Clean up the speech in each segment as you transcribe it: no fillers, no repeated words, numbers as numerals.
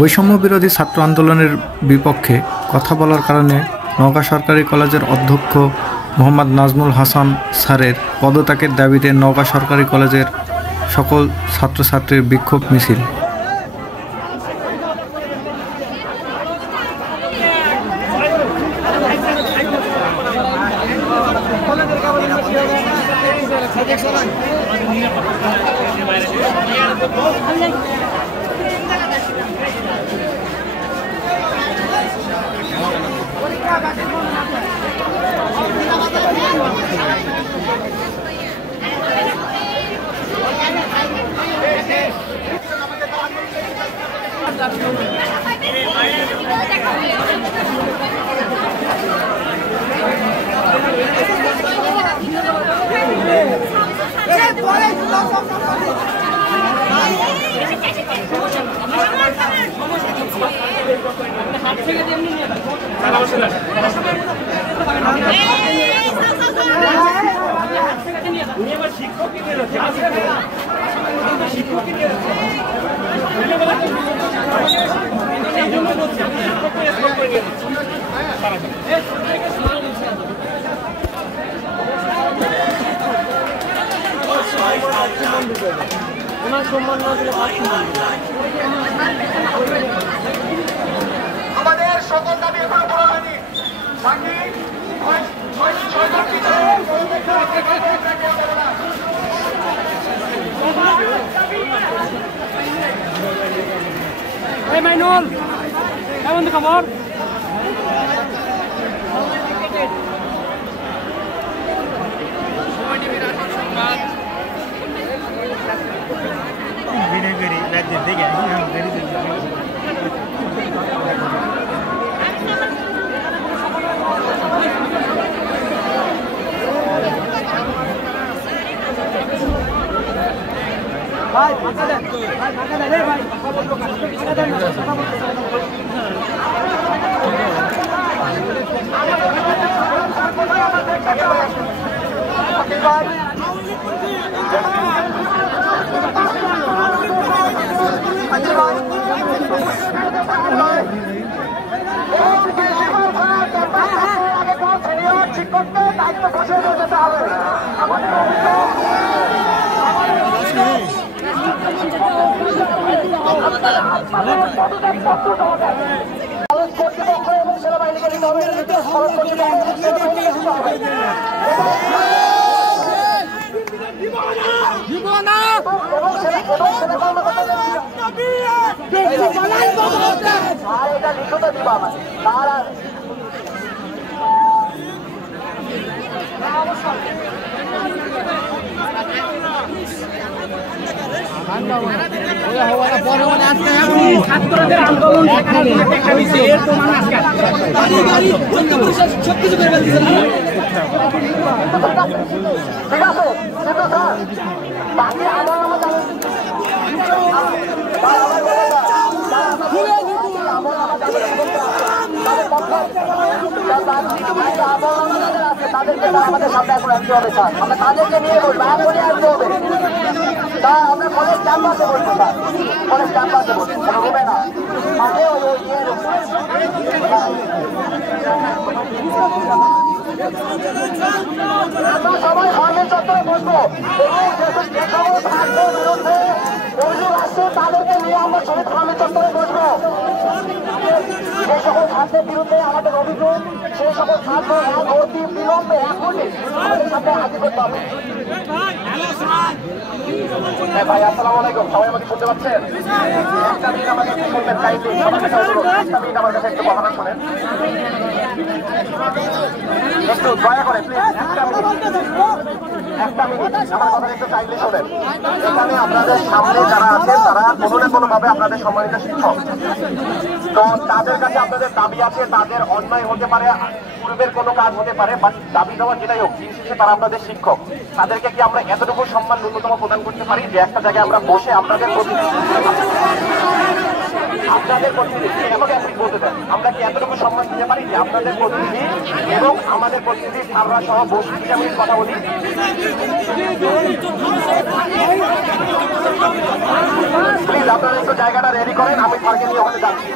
বৈষম্য বিরোধী ছাত্র আন্দোলনের বিপক্ষে কথা বলার কারণে নওগাঁ সরকারি কলেজের অধ্যক্ষ মোহাম্মদ নাজমুল হাসান স্যারের পদত্যাগের দাবিতে নওগাঁ সরকারি কলেজের সকল ছাত্রছাত্রীর বিক্ষোভ মিছিল। আমাদের সকল দাবি এখনো পূরণ হয়নি। বাকি 6জন Hey Mainul, come on, come on. ভাই ফাঁকা দেন, ভাই ফাঁকা দেন, ভাই ফাঁকা দেন, শিক্ষকদের দায়িত্ব বসে যেতে হবে। আমাদের কর্তৃপক্ষ এবং সেনাবাহিনীকে দিতে হবে। আর এটা লিখিত দিবা তারা ছাত্রদের আন্দোলন এর প্রমাণ আজকে সবকিছু করে ঠিক আছে, কিন্তু স্যার বাকি আন্দোলন তাদেরকে আমাদের সামনে এখন আনতে হবে স্যার। আমরা তাদেরকে নিয়ে বলবো এখনই আনতে হবে স্যার। আমরা কলেজ ক্যাম্পাসে বলবো স্যার, কলেজ ক্যাম্পাসে বলবো, কোনো রুমে না। সবাই ফার্মের চত্বরে বসবো এবং যে সকল ছাত্রের বিরুদ্ধে অভিযোগ আসছে তাদেরকে নিয়ে আমরা শহীদ ফার্মের চত্বরে বসবো। যে সকল ছাত্রের বিরুদ্ধে আমাদের অভিযোগ সেই সকল ছাত্র অতি বিলম্বে এখনই আমাদের সাথে হাজির করতে হবে। ভাই আসসালামু আলাইকুম, সবাই আমাকে শুনতে পাচ্ছেন? একটা মিনিট আমার কাছে শুনবেন, চাইলে একটা মিনিট আমার কাছে একটু কথা শোনেন, একটু দয়া করে প্লিজ একটা মিনিট আমার কথা একটু চাইলে শোনেন। এখানে আপনাদের সামনে যারা আছেন তারা কোনো না কোনো ভাবে আপনাদের সম্মানিত শিক্ষক, তো তাদের কাছে আপনাদের দাবি আছে, তাদের অন্যায় হতে পারে, পূর্বের কোনো কাজ হতে পারে, বাট দাবি দেওয়া যেটাই হোক দিন শেষে তারা আপনাদের শিক্ষক। তাদেরকে কি আমরা এতটুকু সম্মান ন্যূনতম প্রদান করতে পারি যে একটা জায়গায় আমরা বসে আপনাদের প্রতিনিধি বলতে দেন, আমরা কি এতটুকু সম্মান দিতে পারি যে আপনাদের প্রতিনিধি এবং আমাদের প্রতিনিধি সাররা সহ বসে আমি কথা বলি? প্লিজ আপনারা একটু জায়গাটা রেডি করেন, আমি স্যারকে নিয়ে ওখানে যাচ্ছি।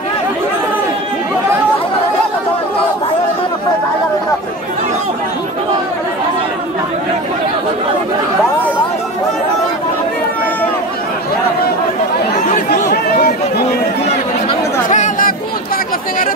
জায়গা রেডি আছে। Fala, conta, que a senhora